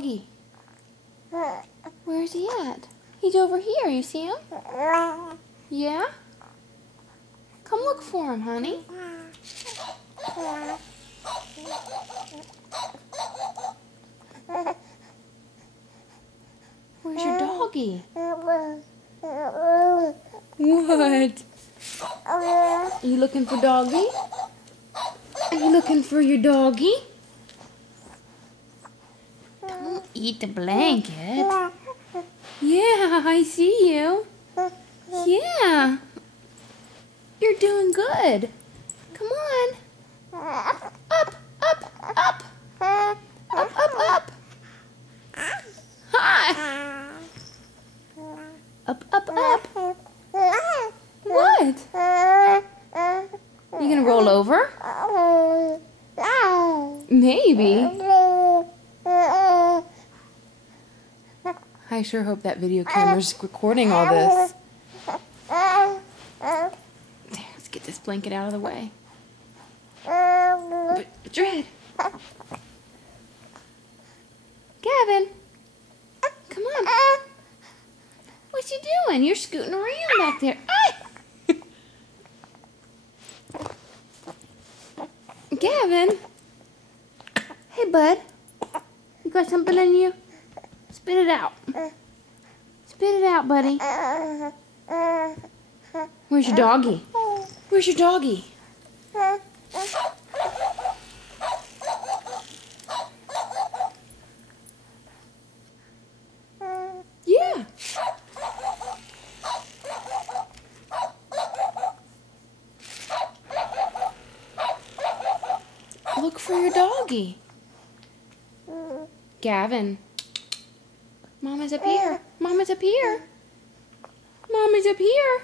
Doggy. Where's he at? He's over here. You see him? Yeah? Come look for him, honey. Where's your doggy? What? Are you looking for doggy? Are you looking for your doggy? Don't eat the blanket. Yeah, I see you. Yeah. You're doing good. Come on. Up, up, up. Up, up, up. Hi. Up, up, up. What? You gonna roll over? Maybe. I sure hope that video camera's recording all this. Let's get this blanket out of the way. Put your head. Gavin, come on. What you doing? You're scooting around back there. Gavin. Hey, bud. You got something in you? Spit it out. Spit it out, buddy. Where's your doggy? Where's your doggy? Yeah. Look for your doggy. Gavin. Mama's up here. Mama's up here. Mama's up here.